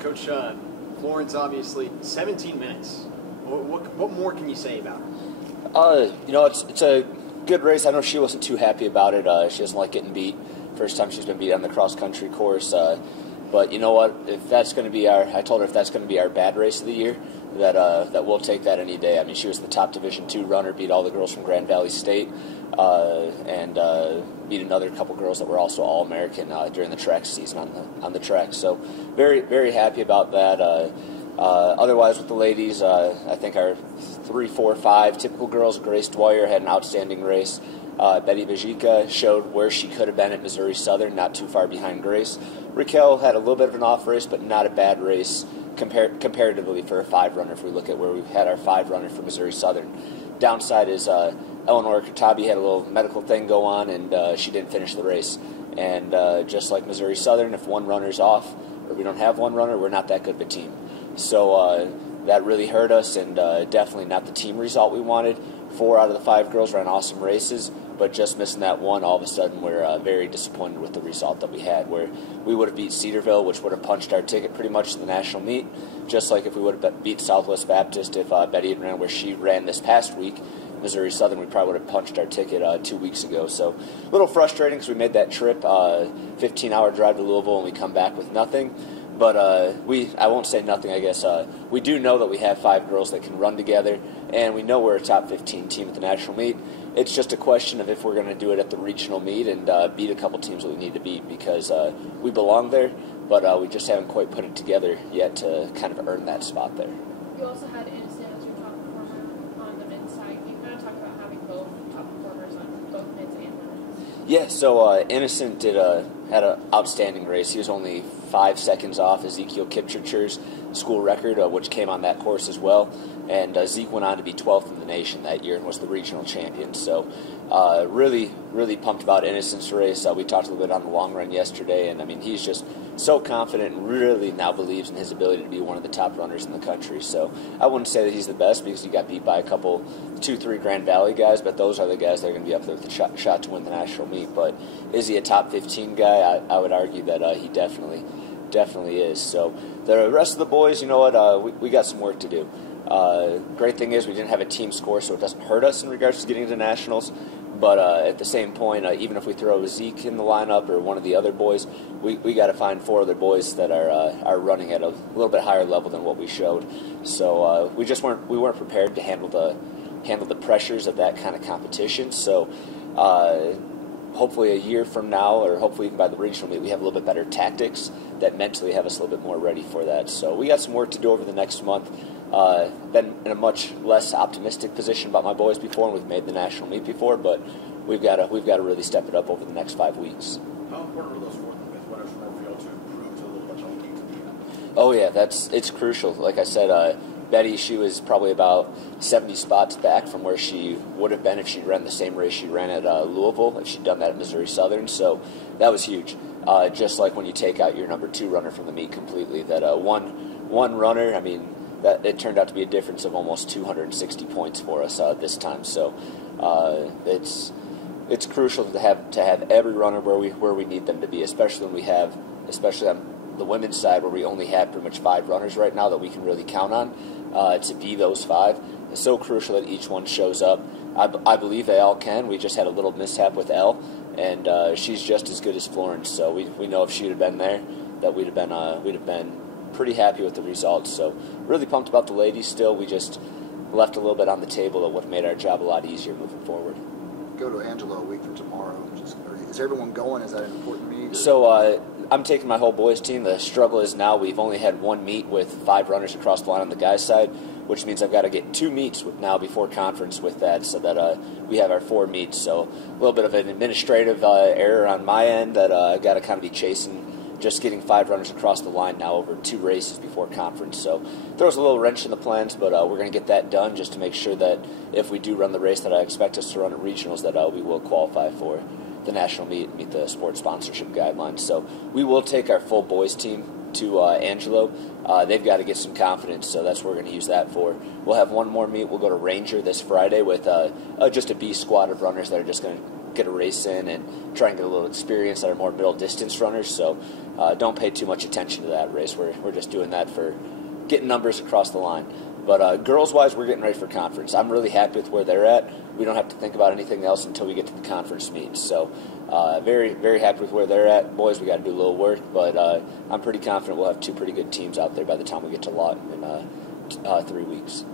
Coach, Florence, obviously, 17 minutes. What more can you say about her? It's a good race. I know she wasn't too happy about it. She doesn't like getting beat. First time she's been beat on the cross-country course. But you know what? If that's going to be I told her if that's going to be our bad race of the year, that we'll take that any day. I mean, she was the top Division II runner, beat all the girls from Grand Valley State, and beat another couple girls that were also All-American during the track season on the track. So very, very happy about that. Otherwise, with the ladies, I think our 3, 4, 5 typical girls. Grace Dwyer had an outstanding race. Betty Bajika showed where she could have been at Missouri Southern, not too far behind Grace. Raquel had a little bit of an off race, but not a bad race comparatively for a 5 runner if we look at where we had our 5 runner for Missouri Southern. Downside is Eleanor Katabi had a little medical thing go on, and she didn't finish the race. And just like Missouri Southern, if one runner's off or we don't have one runner, we're not that good of a team. So that really hurt us, and definitely not the team result we wanted. 4 out of the 5 girls ran awesome races, but just missing that one, all of a sudden we're very disappointed with the result that we had, where we would have beat Cedarville, which would have punched our ticket pretty much to the national meet, just like if we would have beat Southwest Baptist if Betty had ran where she ran this past week. Missouri Southern, we probably would have punched our ticket 2 weeks ago. So a little frustrating because we made that trip, 15-hour drive to Louisville, and we come back with nothing. But I won't say nothing, I guess. We do know that we have 5 girls that can run together, and we know we're a top 15 team at the national meet. It's just a question of if we're going to do it at the regional meet and beat a couple teams that we need to beat, because we belong there, but we just haven't quite put it together yet to kind of earn that spot there. You also had Innocent as your top performer on the men's side. Can you kind of talk about having both top performers on both men's and women's? Yeah, so Innocent had an outstanding race. He was only 5 seconds off Ezekiel Kipchircher's school record, which came on that course as well. And Zeke went on to be 12th in the nation that year and was the regional champion. So really, really pumped about Innocent's race. We talked a little bit on the long run yesterday, and I mean, he's just so confident and really now believes in his ability to be one of the top runners in the country. So I wouldn't say that he's the best because he got beat by a couple, 2, 3 Grand Valley guys, but those are the guys that are going to be up there with the shot to win the national meet. But is he a top 15 guy? I would argue that he definitely is. So the rest of the boys, you know what, we got some work to do. Great thing is we didn't have a team score, so it doesn't hurt us in regards to getting to nationals. But at the same point, even if we throw Zeke in the lineup or one of the other boys, we got to find 4 other boys that are running at a little bit higher level than what we showed. So we weren't prepared to handle the pressures of that kind of competition. So hopefully a year from now, or hopefully even by the regional meet, we have a little bit better tactics that mentally have us a little bit more ready for that. So we got some work to do over the next month. Been in a much less optimistic position about my boys before, and we've made the national meet before, but we've got to really step it up over the next 5 weeks. How important are those 4th and 5th winners from Louisville to improve to a little bit of team to beat them? Oh yeah, it's crucial. Like I said, Betty, she was probably about 70 spots back from where she would have been if she'd ran the same race she ran at Louisville, if she'd done that at Missouri Southern. So that was huge. Just like when you take out your number 2 runner from the meet completely, that one runner, I mean, that it turned out to be a difference of almost 260 points for us this time. So it's crucial to have every runner where we need them to be, especially on the women's side where we only have pretty much 5 runners right now that we can really count on to be those 5. It's so crucial that each one shows up. I believe they all can. We just had a little mishap with Elle, and she's just as good as Florence. So we know if she'd have been there, that we'd have been pretty happy with the results. So really pumped about the ladies still. We just left a little bit on the table that would have made our job a lot easier moving forward. Go to Angelo a week from tomorrow. Is everyone going? Is that an important meet? So I'm taking my whole boys team. The struggle is now we've only had 1 meet with 5 runners across the line on the guys' side, which means I've got to get 2 meets now before conference with that, so that we have our 4 meets. So a little bit of an administrative error on my end that I've got to kind of be chasing, just getting 5 runners across the line now over 2 races before conference. So throws a little wrench in the plans, but we're going to get that done just to make sure that if we do run the race that I expect us to run at regionals, that we will qualify for the national meet and meet the sports sponsorship guidelines. So we will take our full boys team to Angelo. They've got to get some confidence, so that's what we're going to use that for. We'll have 1 more meet. We'll go to Ranger this Friday with just a B squad of runners that are just going to get a race in and try and get a little experience that are more middle distance runners. So don't pay too much attention to that race. We're just doing that for getting numbers across the line. But girls-wise, we're getting ready for conference. I'm really happy with where they're at. We don't have to think about anything else until we get to the conference meets. So very, very happy with where they're at. Boys, we got to do a little work, but I'm pretty confident we'll have two pretty good teams out there by the time we get to Lawton in 3 weeks.